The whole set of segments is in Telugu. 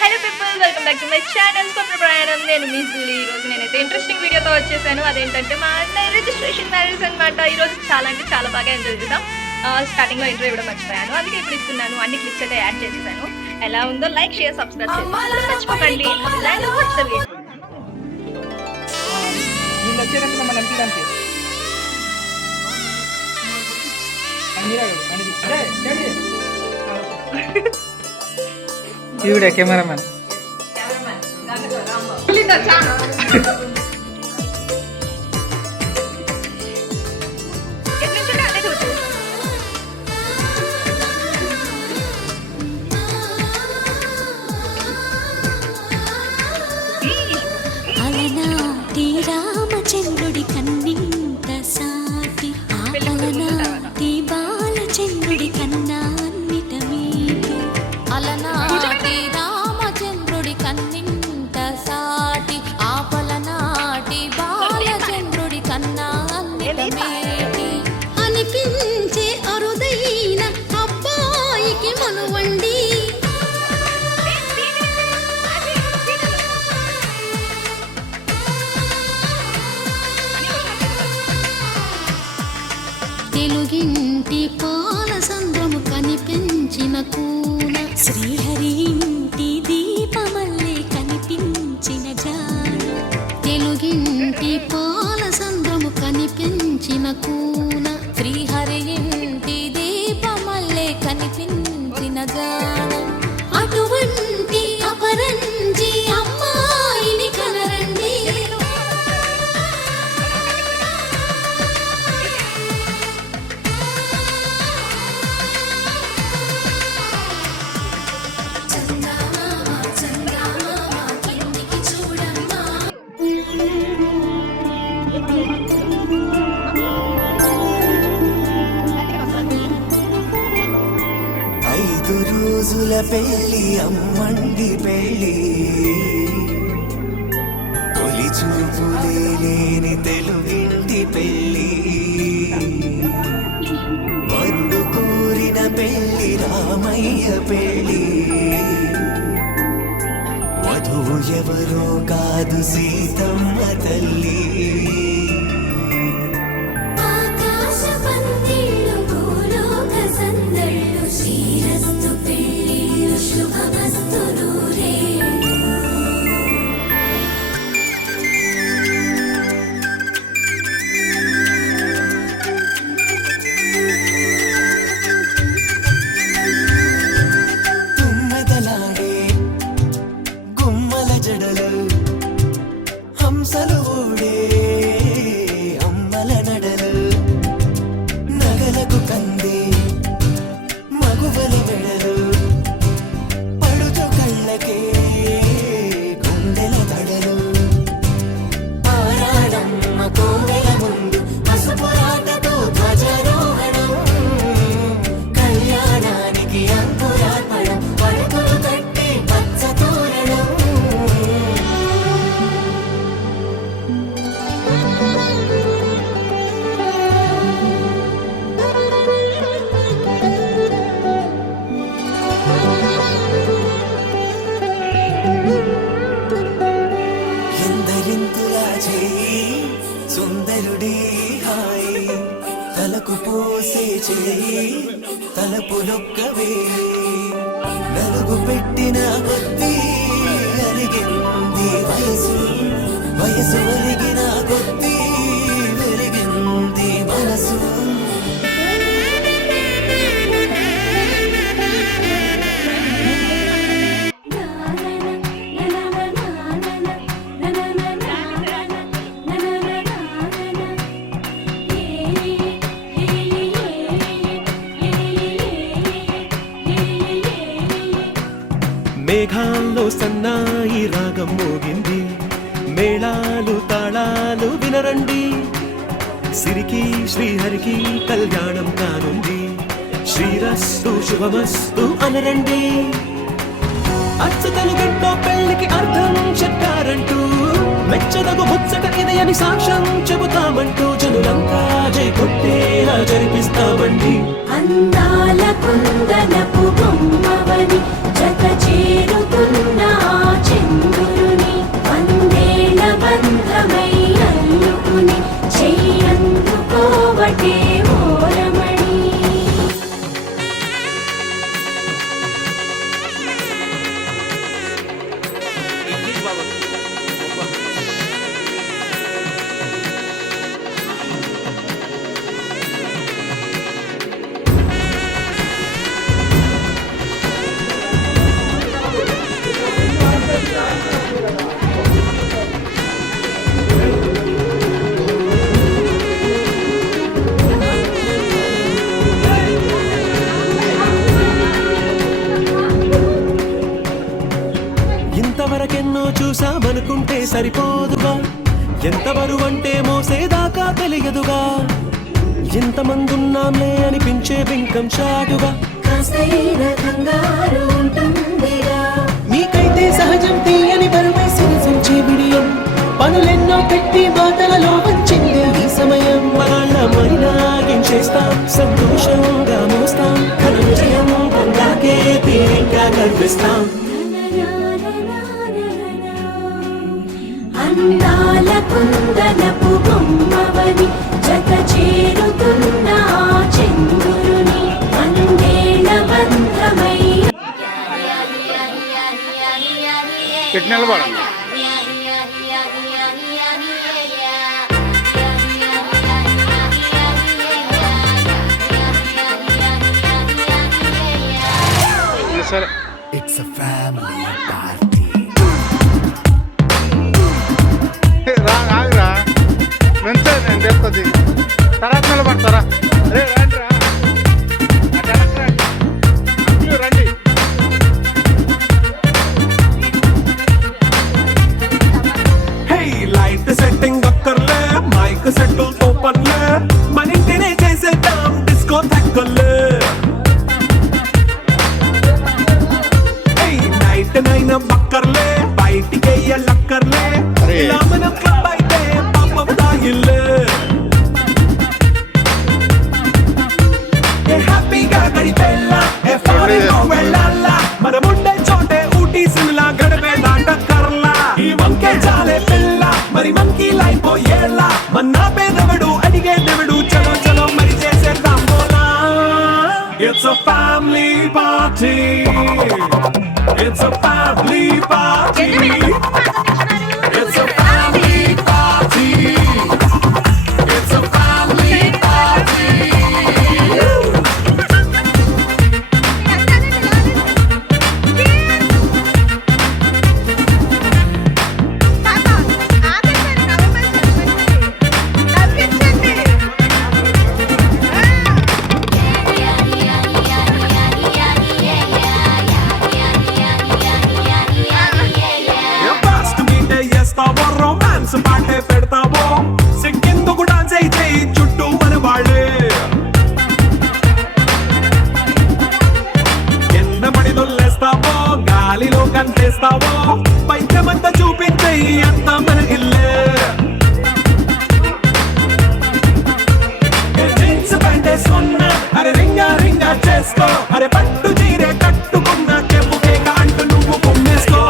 Hello people, welcome back to my channel Swapna Prayanam. నేను మీ జూలీ. ఈరోజు నేనైతే ఇంట్రెస్టింగ్ వీడియోతో వచ్చేసాను. అదేంటంటే మా అన్నయ్య రిజిస్ట్రేషన్ మ్యారేజ్ అనమాట. ఈరోజు చాలా అంటే చాలా బాగా ఎంజాయ్ చేద్దాం. స్టార్టింగ్లో ఇంటర్వ్యూ ఇవ్వడం మర్చిపోయాను, అందుకే ఇప్పుడు ఇస్తున్నాను. అన్ని క్లిప్స్ అయితే యాడ్ చేసేసాను. ఎలా ఉందో లైక్ షేర్ సబ్స్క్రైబ్ చేసి మర్చిపోకండి. ఈవిడే కెమెరామెన్. అలనాటి రామచంద్రుడి కన్నింత సాటి అలనాటి బాలచంద్రుడి కన్నా అన్నిట మీటి అలనాటి రామచంద్రుడి కన్నింత సాటి ఆపలనాటి బాలచంద్రుడి కన్నా అన్నిట మీటి అనిపించే అరుదైన అబ్బాయికి మనువండి తెలుగింటి పాల సంద్రము కనిపించిన కూన శ్రీహరి ఇంటి దీపమల్లే కనిపించిన జాన తెలుగింటి పాల సంద్రము కనిపించిన కూన శ్రీహరి ఇంటి దీపమల్లే కనిపించిన జాన అటువంటి అపరంజి అమ్మాయిని కనరండి ఐదు రోజుల పెళ్లి అమ్మండి పెళ్లి తొలి చూపులే లేని తెలుగింటి పెళ్లి వరుడు కోరిన పెళ్లి రామయ్య పెళ్లి వధువు ఎవరో కాదు సీతమ్మ తల్లి హంసలు ఓడే అమ్మల నడలు నగలకు కందే మగువల వెడలు పడుచు కళ్ళకే గుండెల తడలు ఆరాడమ్మ కోవెల ముందు పసుపురాటతో ధ్వజారోహణం కళ్యాణానికి అంకురార్పణం పడకలు కట్టి పచ్చ తోరణం ఎందరింతులా చేయి సుందరుడి హాయి తలకు పోసే చేయి తలపులొక్కవే నలుగు పెట్టిన కొద్దీ అరిగింది వయసు వయసు ఒరిగిన కొద్దీ వెలిగింది మనసు మేఘాల్లో సన్నాయి రాగం మోగింది, మేళాలు తాళాలు వినరండి, సిరికి శ్రీహరికి కళ్యాణం కానుంది, శ్రీరస్తు శుభమస్తు అనరండి. అచ్చతలు గంటో పెళ్లికి అర్థం చెప్పారంటూ మెచ్చదగు ముచ్చట ఇది అని సాక్ష్యం చెబుతామంటూ జనులంతా జై కొట్టేలా జరిపిస్తామండి. అందాల కుందనపు బొమ్మవని జత చేరుతున్నా ఇంతవరకెన్నో చూసామనుకుంటే సరిపోదుగా, ఎంత బరువంటే మోసేదాకా తెలియదుగా, ఎంతమందున్నాంలే అనిపించే బింకం చాటుగా, మీకైతే సహజం తీయని బరువే సిరిసించే బిడియం, పనులెన్నో పెట్టి మాటలలో వచ్చింది ఈ సమయం, మనలాగించేస్తాం సంతోషంగా మోస్తాం, ఘన విజయం పొందాకే తీరిగ్గా కనిపిస్తాం. అందాల కుందనపు బొమ్మవని జత చేరుతున్న ఆ చంద్రుని అందేళ బంధమై నిలబడండి. సరే It's a family party. ఆగురా నుంచో నేను తెలుస్తుంది తర్వాత నిలబడతారా. అరే రండి రా, రండి. హే లైట్ సెట్టింగ్ అక్కర్లే, మైక్ సెట్టింగ్ ఓపెన్లే, మన ఇంటినే చేసేద్దాం డిస్కో తక్కర్లే. నైట్ నైన్ బక్కర్లే, బయటికి లక్కర్లే, ఇలా మనం క్లబ్ అయితే పాపం తాగిల్లే. హ్యాపీగా గడిపెల్లా, ఫారెన్ వెళ్ళాలా, మనముండే చోటే ఊటీ సిమ్లా గడిపే దాటక్కర్లా. ఈ వంకే చాలే పిల్ల, మరి మంకీ లైఫ్ ఏళ్ళ, మన్నా పేదవడు అడిగేదెవడు, చలో చలో మరి చేసేద్దాం బోలా. It's a family party. It's a family party. It's a family party. It's a family party. First మీటే చేస్తావో, రొమాన్స్ పాటే పెడతావో, సిగ్గెందుకు డాన్స్ అయితే చుట్టూ మన వాళ్ళే. ఎన్న పడి దొల్లేస్తావో, గాలిలో కంటేస్తావో, పైకమంతా చూపించే అంత మన ఇల్లే. జీన్స్ ప్యాంటేసుకున్నా, అరే రింగా రింగా చేసుకో, అరే పట్టు చీరే కట్టుకున్నా, చెప్పు కేక అంటూ నువ్వు కుమ్మేసుకో.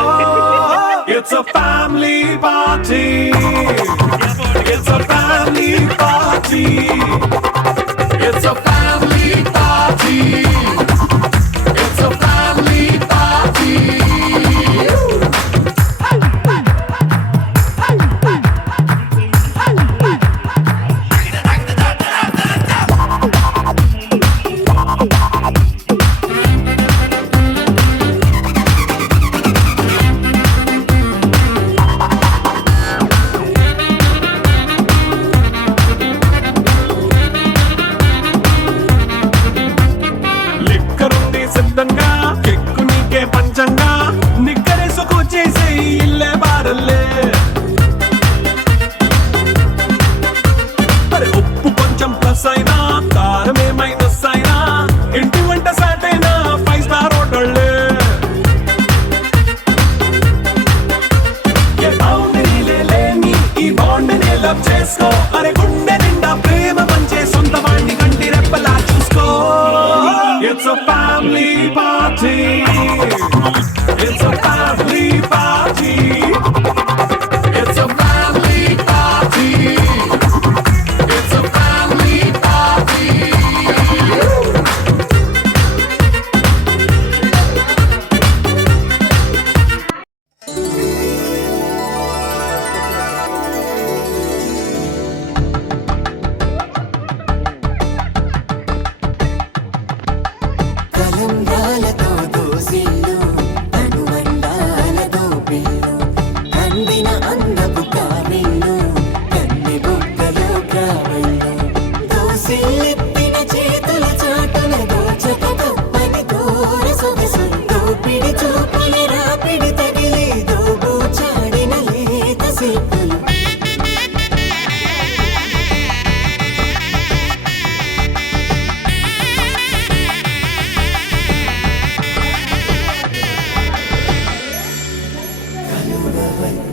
It's a family party. It's a family party. It's a family party. It's a family party.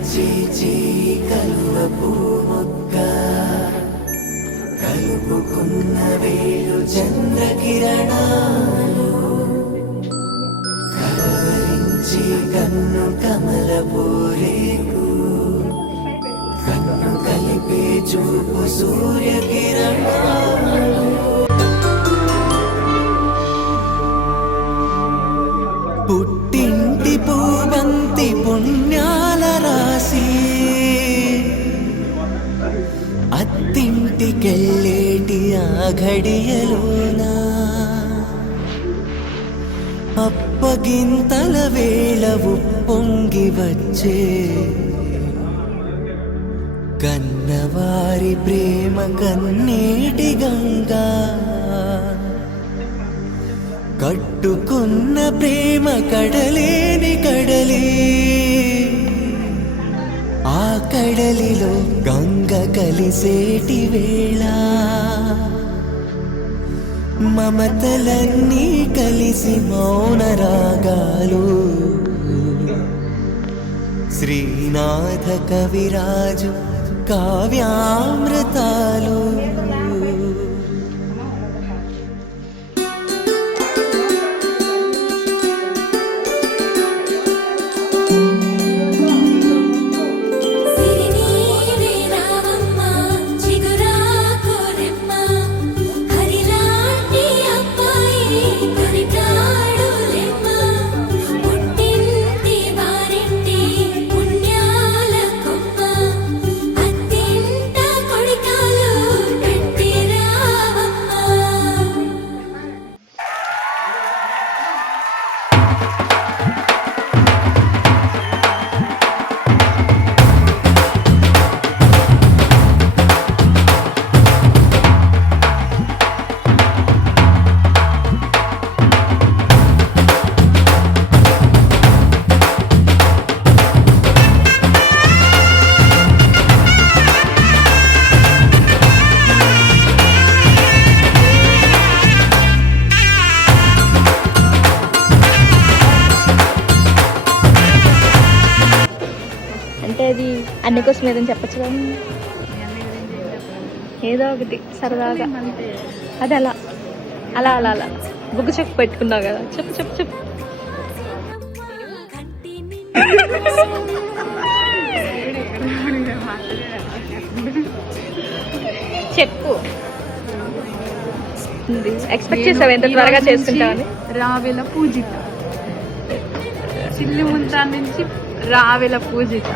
చీచి కలువపు మొగ్గ కలుపుకున్న వేలు చంద్రకిరణాలు కలవరించి కన్ను కమలపు రేకు కన్ను కలిపే చూపు సూర్యకిరణాలు పుట్టింటి పూబంతి పుణ్యాల రాసి అత్తింటికెళ్ళేటి ఆ ఘడియలోన అప్పగింతల వేళ ఉప్పొంగి వచ్చే కన్నవారి ప్రేమ కన్నీటి గంగా కట్టుకున్న ప్రేమ కడలేని కడలి ఆ కడలిలో గంగ కలిసేటి వేళ మమతలన్నీ కలిసి మౌన రాగాలు శ్రీనాథ కవిరాజు కావ్యామృతాలు సిరినీవే రావమ్మ చిగురాకు రెమ్మ హరిలాంటి అబ్బాయి దొరికాడు లెమ్మ పుట్టింటి వారింటి పుణ్యాల కొమ్మ అత్తింట కొడికాలు పెట్టి రావమ్మ. అంటే అది అన్ని కోసం ఏదని చెప్పచ్చు కదా, ఏదో ఒకటి సరదాగా. అది అలా అలా అలా అలా బుక్ చెప్పు పెట్టుకున్నావు కదా, చెప్పు చెప్పు చెప్పు. చెప్పు. ఎక్స్పెక్ట్ చేసావు ఎంత త్వరగా చేసుకుంటావని? రావెల పూజిత, చిల్లి ముంతా నుంచి రావెల పూజిత.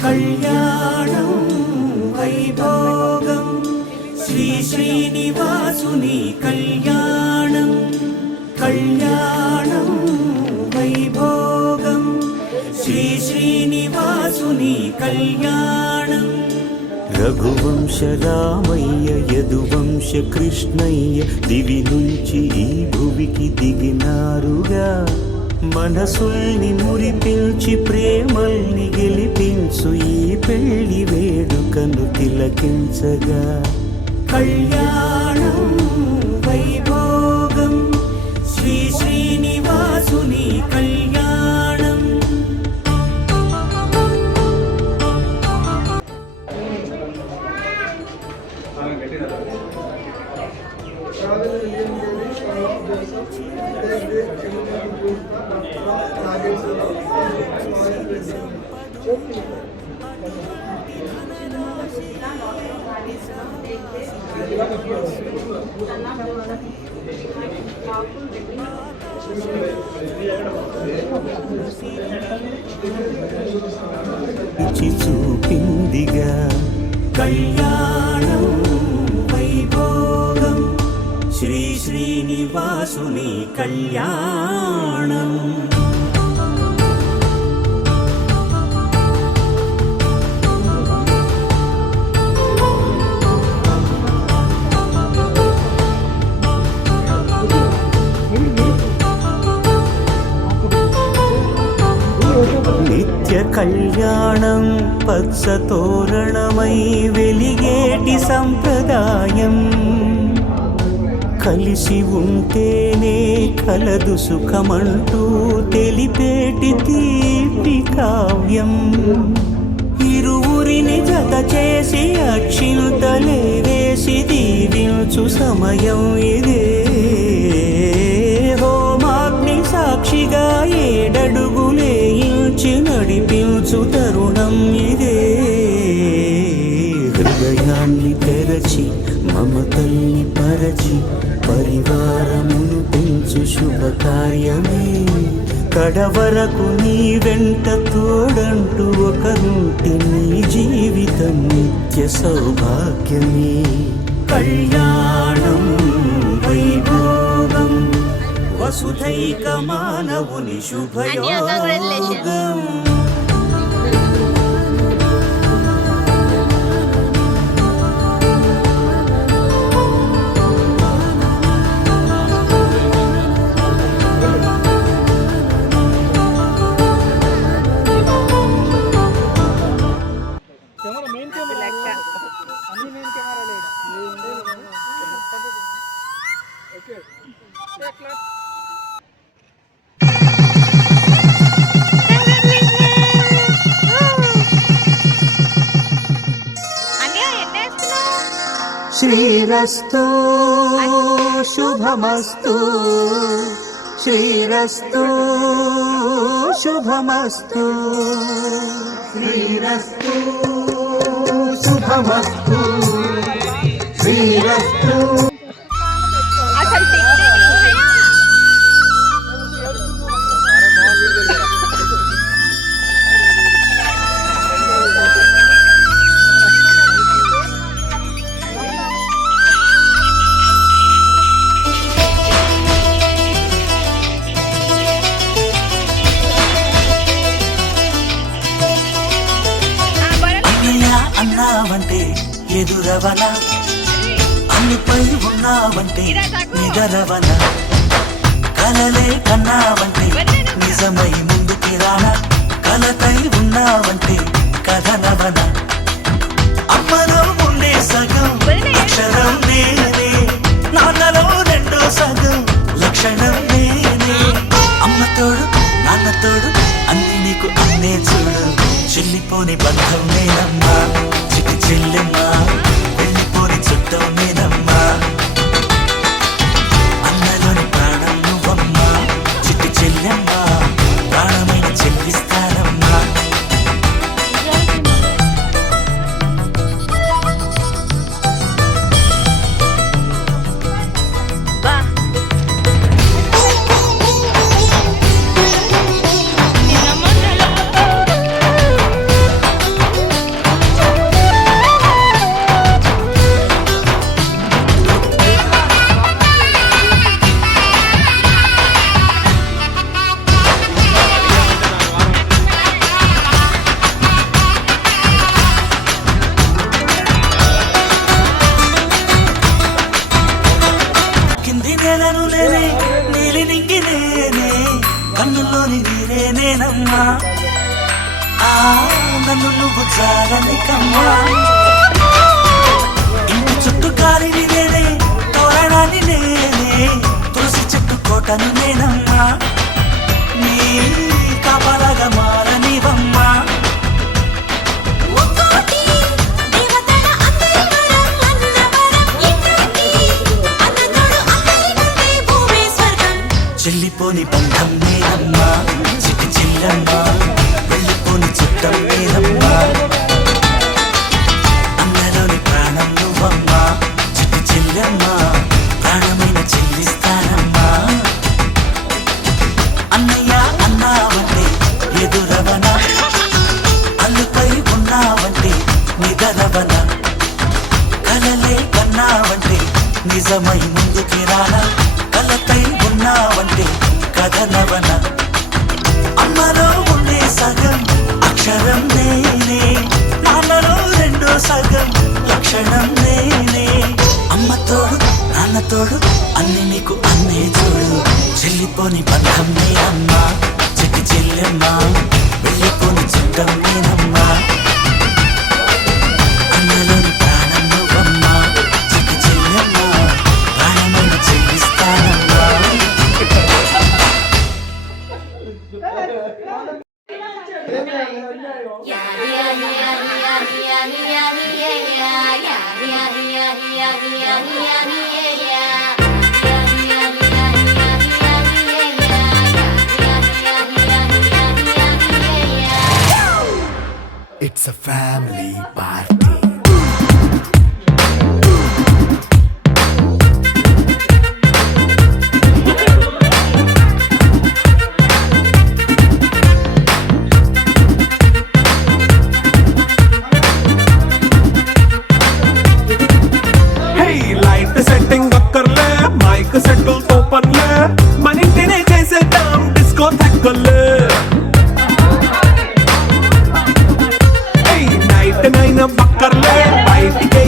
కళ్యాణం వైభోగం శ్రీ శ్రీనివాసుని కళ్యాణం కళ్యాణం వైభోగం శ్రీ శ్రీనివాసుని కళ్యాణం రఘువంశ రామయ్య యదువంశ కృష్ణయ్య దివి నుంచి ఈ భువికి దిగినారుగా మనసుల్ని మురిపించి ప్రేమల్ని గెలిపించు ఈ పెళ్లి వేడుకను తిలకించగా కళ్యాణం వైభోగం శ్రీ శ్రీనివాసుని కళ్యాణం. రుచి చూపిందిగా కళ్యాణం వైభోగం శ్రీ శ్రీనివాసుని కళ్యాణం. కళ్యాణం పచ్చ తోరణమై వెలిగేటి సంప్రదాయం కలిసి ఉంటేనే కలదు సుఖమంటూ తెలిపేటి తీపి కావ్యం ఇరువురిని జత చేసి అక్షింతలే వేసి దీవించు సమయం ఇదే హోమాగ్ని సాక్షిగా ఏడడుగులే ఇంచి నడిపించు తరుణం ఇదే హృదయాన్ని తెరచి మమతల్ని పరచి పరివారమును పెంచు శుభకార్యమే కడవరకు నీ వెంట తోడంటూ ఒకరుంటి నీ జీవితం నిత్య సౌభాగ్యమే కళ్యాణం వైభోగం వసుధైక మానవుని శుభయోగం శ్రీరస్తు శుభమస్తు శ్రీరస్తు శుభమస్తు శ్రీరస్తు శుభమస్తు శ్రీరస్తు అసలు అన్నావంటే ఎదురవన అన్నిపై ఉన్నావంటే నిగరవన కలలే కన్నావంటే నిజమై ముందుకి రానా కలతై ఉన్నావంటే కథనవన అమ్మలో ఉండే సగం అక్షరం నేనే నాన్నలో రెండో సగం లక్షణం నేనే అమ్మ తోడు నాన్న తోడు అన్ని నీకు అన్నే చూడు చెల్లిపోని బంధం నేనమ్మా చిటి చెల్లెమ్మా వెళ్ళిపోని చుట్టం నేనమ్మా అన్నలోని ప్రాణం నువ్వమ్మా చిటి చెల్లెమ్మా ప్రాణమైన చెల్లిస్తానమ్మా నీలి నింగి నేనే కన్నుల్లోని నీరే నేనమ్మా నన్ను నువ్వు జారనికమ్మా ఇంటి చుట్టూ కాలిని నేనే తోరణాన్ని నేనే తులసి చెట్టు కోటను నేనమ్మా నీ కాపలాగా మారనివమ్మా చెల్లిపోని బంధం నేనమ్మా చిటి చెల్లమ్మా వెళ్ళిపోని చుట్టం నేనమ్మా అన్నలోని ప్రాణం నువ్వమ్మా చిటి చెల్లమ్మా ప్రాణమైన చెల్లిస్తానమ్మా అన్నయ్య అన్నావంటే ఎదురవన అల్లుపై ఉన్నావంటే నిదరవన కలలే కన్నావంటే నిజమై ముందుకి రానా కలతై ఉన్నావంటే కథనవన అమ్మలో ఉండే సగం అక్షరం నేనే నాన్నలో రెండో సగం లక్షణం నేనే అమ్మ తోడు నాన్న తోడు అన్ని నీకు అన్నే చూడు చెల్లిపోని బంధం నీ అమ్మ చిట్టి చెల్లెమ్మ అల్లుకొని చుట్టం నేనమ్మా అన్నలోని ప్రాణం నువ్వమ్మా చిక్కు చెయ్యమ్మా ప్రాణమైన చెల్లిస్తానమ్మా It's a family party. Light setting ఒక్కర్లే మైక్ సెట్టులు తోపన్లే మన ఇంటినే చేసేద్దాం డిస్కో తగ్గలే నైట్ నైన్ బక్కర్లే బయటికి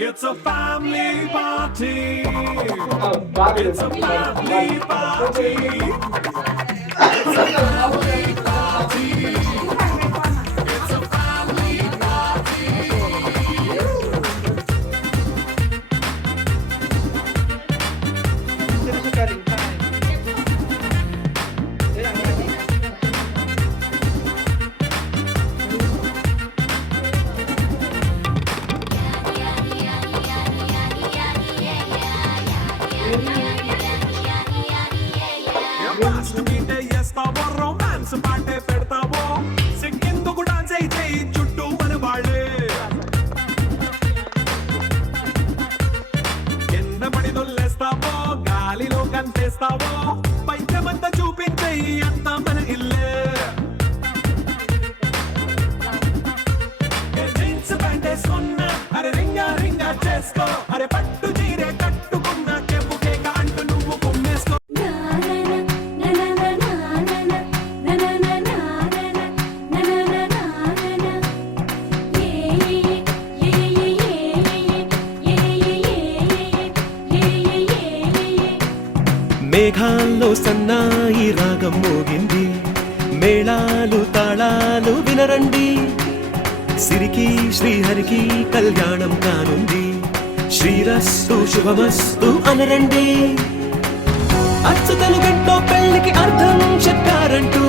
It's a family party. It's a family party. It's a family party. It's a family party. చేస్తావో రొమాన్స్ పాటే పెడతావో సిగ్గెందుకు డాన్స్ అయితే చుట్టూ మన వాళ్ళే ఎన్న పడి దొల్లేస్తావో గాలిలో కంటేస్తావో పైకమంతా చూపించే అంతా మన ఇల్లే జీన్స్ ప్యాంట్ వేసుకున్నా అరే రింగా రింగా చేసుకో అరే పట్టు చీరే కట్టుకున్నా చెప్పు కేక అంటూ నువ్వు కుమ్మేసుకో మేఘాల్లో సన్నాయి రాగం మోగింది మేళాలు తాళాలు వినరండి సిరికి శ్రీహరికి కళ్యాణం కానుంది శ్రీరస్తు శుభమస్తు అనరండి అచ్చతలు గంటో పెళ్లికి అర్థం చెప్పారంటూ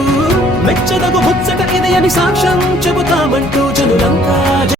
మెచ్చదగు ముచ్చట ఇది అని సాక్ష్యం చెబుతామంటూ జనులంతా